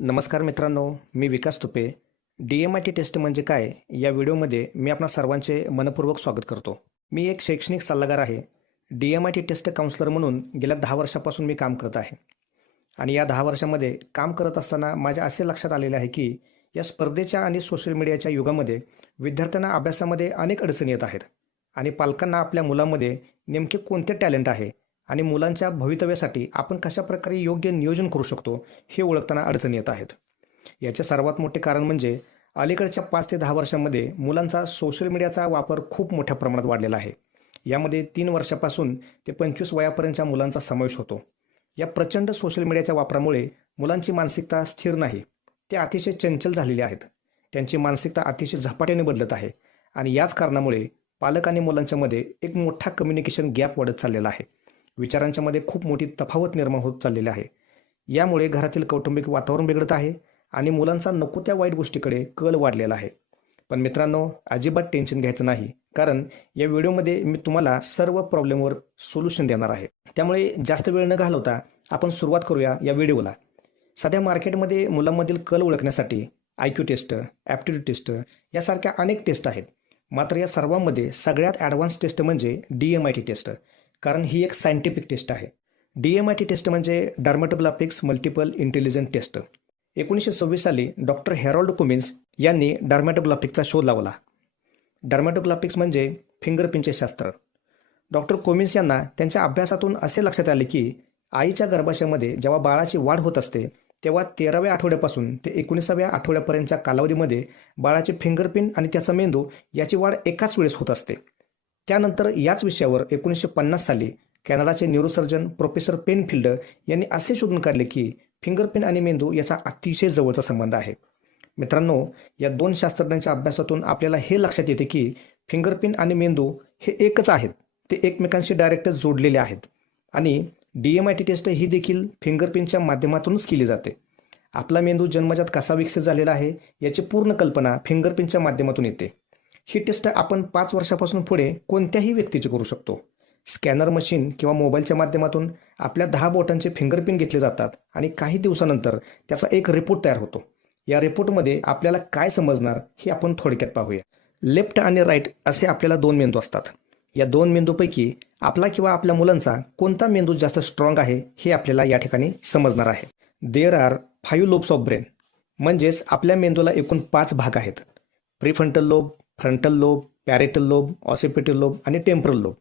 नमस्कार मित्रांनो मी Vikas Tupe. D M I T test म्हणजे काय? या व्हिडिओमध्ये मी आपणा सर्वांचे मनपूर्वक स्वागत करतो. मी एक शैक्षणिक सल्लागार आहे. D M I T test counsellor म्हणून गेल्या दहा वर्षापासून मी काम करत आहे. आणि या दहा वर्षामध्ये काम करत असताना माझ्या असे लक्षात आलेले आहे की या स्पर्धेच्या आणि सोशल मीडियाच्या युगामध्ये विद्यार्थ्यांना अभ्यासामध्ये अनेक अडचणी येत आहेत. आणि पालकांना आपल्या मुलांमध्ये नेमके कोणते टॅलेंट आहे? आणि मुलांच्या भवितव्यासाठी आपण कशाप्रकारे योग्य नियोजन करू शकतो हे ओळखताना अडचणी येत आहेत. याचे सर्वात मोठे कारण म्हणजे अलीकडच्या पाच ते दहा वर्षांमध्ये मुलांचा सोशल मीडियाचा वापर खूप मोठ्या प्रमाणात वाढलेला आहे. यामध्ये तीन वर्षापासून ते पंचवीस वयापर्यंतच्या मुलांचा समावेश होतो. या प्रचंड सोशल मीडियाच्या वापरामुळे मुलांची मानसिकता स्थिर नाही ते अतिशय चंचल झालेले आहेत. त्यांची मानसिकता अतिशय झपाट्याने बदलत आहे आणि याच कारणामुळे पालक आणि मुलांच्यामध्ये एक मोठा कम्युनिकेशन गॅप वाढत चाललेला आहे. विचारांच्यामध्ये खूप मोठी तफावत निर्माण होत चाललेली आहे. यामुळे घरातील कौटुंबिक वातावरण बिघडत आहे आणि मुलांचा नको त्या वाईट गोष्टीकडे कल वाढलेला आहे. पण मित्रांनो अजिबात टेन्शन घ्यायचं नाही कारण या व्हिडिओमध्ये मी तुम्हाला सर्व प्रॉब्लेमवर सोल्युशन देणार आहे. त्यामुळे जास्त वेळ न घालवता आपण सुरुवात करूया या व्हिडिओला. सध्या मार्केटमध्ये मुलांमधील कल ओळखण्यासाठी I Q test aptitude test यासारख्या अनेक टेस्ट आहेत. मात्र या सर्वांमध्ये सगळ्यात ॲडव्हान्स टेस्ट म्हणजे D M I T test कारण ही एक सायंटिफिक टेस्ट आहे. D M I T test म्हणजे डार्मॅटोग्राफिक्स मल्टिपल इंटेलिजंट टेस्ट एकोणीसशे सव्वीस साली डॉक्टर हेरॉल्ड कुमिन्स यांनी डार्मॅटोग्राफिकचा शोध लावला. डार्मॅटोग्राफिक्स म्हणजे फिंगरप्रिंटचे शास्त्र. डॉक्टर कोमिन्स यांना त्यांच्या अभ्यासातून असे लक्षात आले की आईच्या गर्भाशयामध्ये जेव्हा बाळाची वाढ होत असते तेव्हा तेराव्या आठवड्यापासून ते एकोणीसाव्या आठवड्यापर्यंतच्या कालावधीमध्ये बाळाचे फिंगरप्रिंट आणि त्याचा मेंदू याची वाढ एकाच वेळेस होत असते. त्यानंतर याच विषयावर एकोणीसशे पन्नास साली कॅनडाचे न्यूरोसर्जन प्रोफेसर पेनफिल्ड यांनी असे शोधून काढले की फिंगरप्रिंट आणि मेंदू याचा अतिशय जवळचा संबंध आहे. मित्रांनो या दोन शास्त्रज्ञांच्या अभ्यासातून आपल्याला हे लक्षात येते की फिंगरप्रिंट आणि मेंदू हे एकच आहेत. ते एकमेकांशी डायरेक्ट जोडलेले आहेत. आणि D M I T test ही देखील फिंगरप्रिंटच्या माध्यमातूनच केली जाते. आपला मेंदू जन्मजात कसा विकसित झालेला आहे याची पूर्ण कल्पना फिंगरप्रिंटच्या माध्यमातून येते. ही टेस्ट आपण पाच वर्षापासून पुढे कोणत्याही व्यक्तीची करू शकतो. स्कॅनर मशीन किंवा मोबाईलच्या माध्यमातून आपल्या दहा बोटांचे फिंगरप्रिंट घेतले जातात आणि काही दिवसानंतर त्याचा एक रिपोर्ट तयार होतो. या रिपोर्टमध्ये आपल्याला काय समजणार हे आपण थोडक्यात पाहूया. लेफ्ट आणि राईट असे आपल्याला दोन मेंदू असतात. या दोन मेंदूपैकी आपला किंवा आपल्या मुलांचा कोणता मेंदू जास्त स्ट्रॉंग आहे हे आपल्याला या ठिकाणी समजणार आहे. There are five lobes of brain म्हणजेच आपल्या मेंदूला एकूण पाच भाग आहेत. Prefrontal lobe frontal lobe parietal lobe occipital lobe आणि टेम्परल लोब.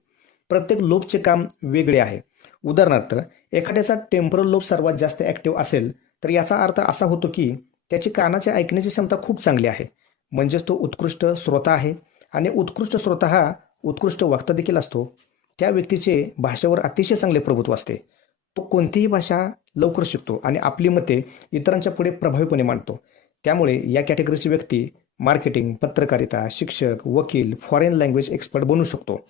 प्रत्येक लोबचे काम वेगळे आहे. उदाहरणार्थ एखाद्याचा टेम्परल लोब सर्वात जास्त ॲक्टिव्ह असेल तर याचा अर्थ असा होतो की त्याची कानाची ऐकण्याची क्षमता खूप चांगली आहे. म्हणजेच तो उत्कृष्ट श्रोता आहे आणि उत्कृष्ट श्रोता हा उत्कृष्ट वक्ता देखील असतो. त्या व्यक्तीचे भाषेवर अतिशय चांगले प्रभुत्व असते. तो कोणतीही भाषा लवकर शिकतो आणि आपली मते इतरांच्या पुढे प्रभावीपणे मांडतो. त्यामुळे या कॅटेगरीची व्यक्ती मार्केटिंग पत्रकारिता शिक्षक वकील फॉरेन लँग्वेज एक्सपर्ट बनू शकतो.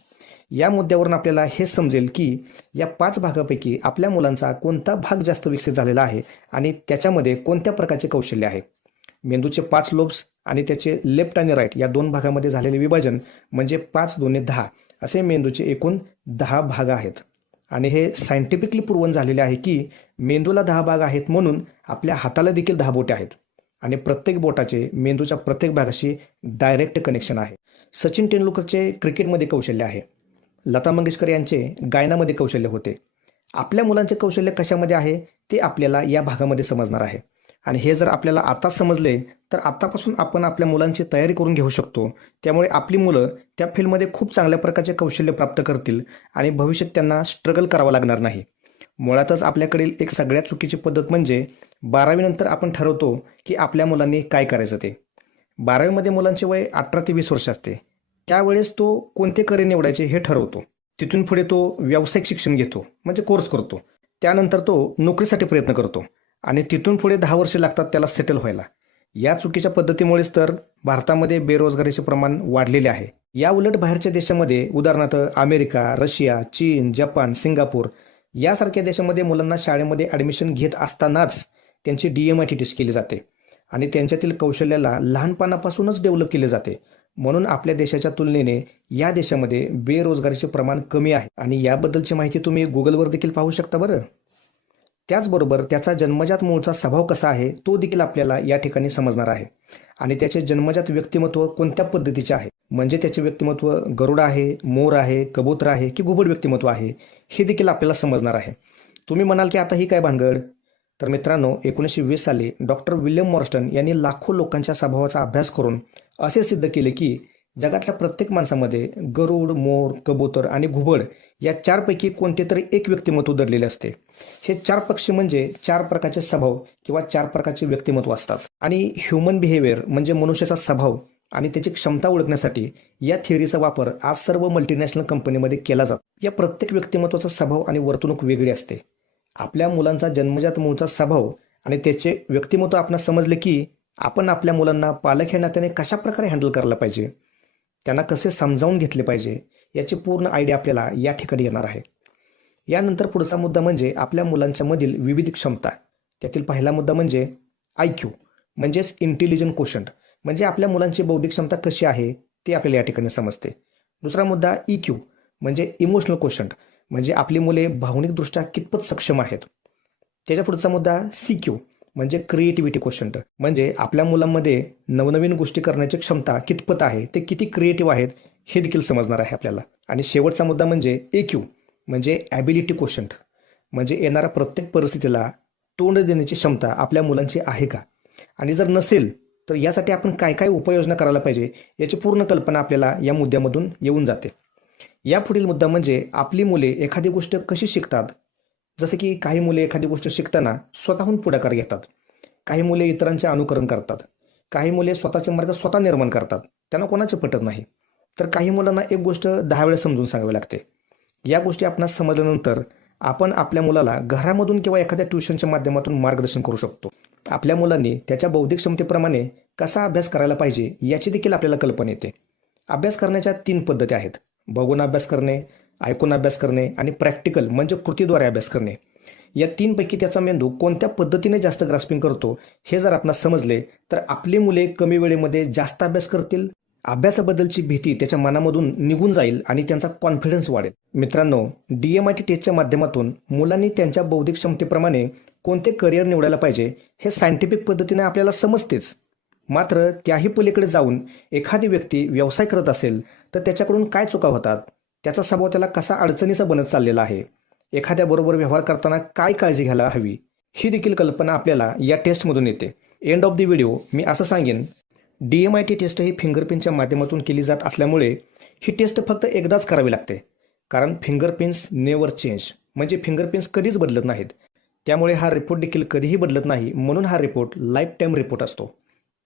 या मुद्द्यावरून आपल्याला हे समजेल की या पाच भागापैकी आपल्या मुलांचा कोणता भाग जास्त विकसित झालेला आहे आणि त्याच्यामध्ये कोणत्या प्रकारचे कौशल्य आहे? मेंदूचे पाच लोब्स आणि त्याचे लेफ्ट आणि राईट या दोन भागामध्ये झालेले विभाजन म्हणजे पाच दोन्ही दहा असे मेंदूचे एकूण दहा भाग आहेत. आणि हे सायंटिफिकली प्रूव्हन झालेले आहे की मेंदूला दहा भाग आहेत म्हणून आपल्या हाताला देखील दहा बोटे आहेत. आणि प्रत्येक बोटाचे मेंदूच्या प्रत्येक भागाशी डायरेक्ट कनेक्शन आहे. सचिन तेंडुलकरचे क्रिकेटमध्ये कौशल्य आहे. लता मंगेशकर यांचे गायनामध्ये कौशल्य होते. आपल्या मुलांचे कौशल्य कशामध्ये आहे ते आपल्याला या भागामध्ये समजणार आहे. आणि हे जर आपल्याला आताच समजले तर आतापासून आपण आपल्या मुलांची तयारी करून घेऊ शकतो. त्यामुळे आपली मुलं त्या फील्डमध्ये खूप चांगल्या प्रकारचे कौशल्य प्राप्त करतील आणि भविष्यात त्यांना स्ट्रगल करावं लागणार नाही. मुळातच आपल्याकडील एक सगळ्यात चुकीची पद्धत म्हणजे बारावीनंतर आपण ठरवतो की आपल्या मुलांनी काय करायचं ते. बारावीमध्ये मुलांचे वय अठरा ते वीस वर्ष असते. त्यावेळेस तो कोणते करिअर निवडायचे हे ठरवतो. तिथून पुढे तो व्यावसायिक शिक्षण घेतो म्हणजे कोर्स करतो. त्यानंतर तो नोकरीसाठी प्रयत्न करतो आणि तिथून पुढे दहा वर्षे लागतात त्याला सेटल व्हायला. या चुकीच्या पद्धतीमुळेच तर भारतामध्ये बेरोजगारीचे प्रमाण वाढलेले आहे. या उलट बाहेरच्या देशामध्ये उदाहरणार्थ अमेरिका रशिया चीन जपान सिंगापूर यासारख्या देशामध्ये मुलांना शाळेमध्ये ॲडमिशन घेत असतानाच त्यांची D M I T test केली जाते. आणि त्यांच्यातील कौशल्याला लहानपणापासूनच डेव्हलप केले जाते. म्हणून आपल्या देशाच्या तुलनेने या देशामध्ये बेरोजगारीचे प्रमाण कमी आहे. आणि याबद्दलची माहिती तुम्ही गुगलवर देखील पाहू शकता बरं. त्याचबरोबर त्याचा जन्मजात मूळचा स्वभाव कसा आहे तो देखील आपल्याला या ठिकाणी समजणार आहे. आणि त्याचे जन्मजात व्यक्तिमत्व कोणत्या पद्धतीचे आहे? म्हणजे त्याचे व्यक्तिमत्व गरुड आहे मोर आहे कबूतर आहे की घुबड व्यक्तिमत्व आहे? हे देखील आपल्याला समजणार आहे. तुम्ही म्हणाल की आता ही काय भानगड? तर मित्रांनो एकोणीसशे वीस साली डॉक्टर विल्यम मॉर्स्टन यांनी लाखो लोकांच्या स्वभावाचा अभ्यास करून असे सिद्ध केले की जगातल्या प्रत्येक माणसामध्ये गरुड मोर कबूतर आणि घुबड या चारपैकी कोणते तरी एक व्यक्तिमत्व दडलेले असते. हे चार पक्षी म्हणजे चार प्रकारचे स्वभाव किंवा चार प्रकारचे व्यक्तिमत्व असतात. आणि ह्युमन बिहेवियर म्हणजे मनुष्याचा स्वभाव आणि त्याची क्षमता ओळखण्यासाठी या थिअरीचा वापर आज सर्व मल्टीनॅशनल कंपनीमध्ये केला जातो. या प्रत्येक व्यक्तिमत्वाचा स्वभाव आणि वर्तणूक वेगळी असते. आपल्या मुलांचा जन्मजात मूळचा स्वभाव आणि त्याचे व्यक्तिमत्व आपण समजले की आपण आपल्या मुलांना पालक या नात्याने कशा प्रकारे हँडल करायला पाहिजे? त्यांना कसे समजावून घेतले पाहिजे? याची पूर्ण आयडिया आपल्याला या ठिकाणी येणार आहे. यानंतर पुढचा मुद्दा म्हणजे आपल्या मुलांच्या मधील विविध क्षमता. त्यातील पहिला मुद्दा म्हणजे आय क्यू म्हणजेच इंटेलिजंट कोशंट म्हणजे आपल्या मुलांची बौद्धिक क्षमता कशी आहे ते आपल्याला या ठिकाणी समजते. दुसरा मुद्दा ई क्यू म्हणजे इमोशनल क्वेश्चन म्हणजे आपली मुले भावनिकदृष्ट्या कितपत सक्षम आहेत. त्याच्या पुढचा मुद्दा सी क्यू म्हणजे क्रिएटिव्हिटी क्वेश्चन म्हणजे आपल्या मुलांमध्ये नवनवीन गोष्टी करण्याची क्षमता कितपत आहे ते किती क्रिएटिव्ह आहेत हे देखील समजणार आहे आपल्याला. आणि शेवटचा मुद्दा म्हणजे ए क्यू म्हणजे ॲबिलिटी क्वेश्चंट म्हणजे येणाऱ्या प्रत्येक परिस्थितीला तोंड देण्याची क्षमता आपल्या मुलांची आहे का? आणि जर नसेल तर यासाठी आपण काय काय उपाययोजना करायला पाहिजे याची पूर्ण कल्पना आपल्याला या मुद्द्यामधून येऊन जाते. या पुढील मुद्दा म्हणजे आपली मुले एखादी गोष्ट कशी शिकतात? जसे की काही मुले एखादी गोष्ट शिकताना स्वतःहून पुढाकार घेतात. काही मुले इतरांचे अनुकरण करतात. काही मुले स्वतःचे मार्ग स्वतः निर्माण करतात. त्यांना कोणाचे पटत नाही. तर काही मुलांना एक गोष्ट दहा वेळा समजून सांगावी लागते. या गोष्टी आपणास समजल्यानंतर आपण आपल्या मुलाला घरामधून किंवा एखाद्या ट्युशनच्या माध्यमातून मार्गदर्शन करू शकतो. आपल्या मुलांनी त्याच्या बौद्धिक क्षमतेप्रमाणे कसा अभ्यास करायला पाहिजे याची देखील आपल्याला कल्पना येते. अभ्यास करण्याच्या तीन पद्धती आहेत. बघून अभ्यास करणे ऐकून अभ्यास करणे आणि प्रॅक्टिकल म्हणजे कृतीद्वारे अभ्यास करणे. या तीनपैकी त्याचा मेंदू कोणत्या पद्धतीने जास्त ग्रास्पिंग करतो हे जर आपणास समजले तर आपली मुले कमी वेळेमध्ये जास्त अभ्यास करतील अभ्यासाबद्दलची भीती त्याच्या मनामधून निघून जाईल आणि त्यांचा कॉन्फिडन्स वाढेल. मित्रांनो डी एम आय टी टेस्टच्या माध्यमातून मुलांनी त्यांच्या बौद्धिक क्षमतेप्रमाणे कोणते करिअर निवडायला पाहिजे हे सायंटिफिक पद्धतीने आपल्याला समजतेच. मात्र त्याही पलीकडे जाऊन एखादी व्यक्ती व्यवसाय करत असेल तर त्याच्याकडून काय चुका होतात? त्याचा स्वभाव त्याला कसा अडचणीचा बनत चाललेला आहे? एखाद्याबरोबर व्यवहार करताना काय काळजी घ्यायला हवी? ही देखील कल्पना आपल्याला या टेस्टमधून येते. एंड ऑफ द व्हिडिओ मी असं सांगेन D M I T test ही फिंगरप्रिंटच्या माध्यमातून केली जात असल्यामुळे ही टेस्ट फक्त एकदाच करावी लागते. कारण फिंगरप्रिंट्स नेवर चेंज म्हणजे फिंगरप्रिंट्स कधीच बदलत नाहीत. त्यामुळे हा रिपोर्ट देखील कधीही बदलत नाही म्हणून हा रिपोर्ट लाईफ टाईम रिपोर्ट असतो.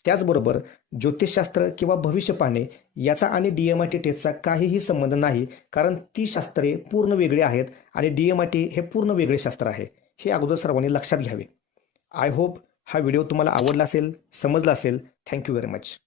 त्याचबरोबर ज्योतिषशास्त्र किंवा भविष्य पाहणे याचा आणि डी एम आय टी टेस्टचा काहीही संबंध नाही कारण ती शास्त्रे पूर्ण वेगळी आहेत आणि डी एम आय टी हे पूर्ण वेगळे शास्त्र आहे. हे अगोदर सर्वांनी लक्षात घ्यावे. आय होप हा व्हिडिओ तुम्हाला आवडला असेल समजला असेल. Thank you very much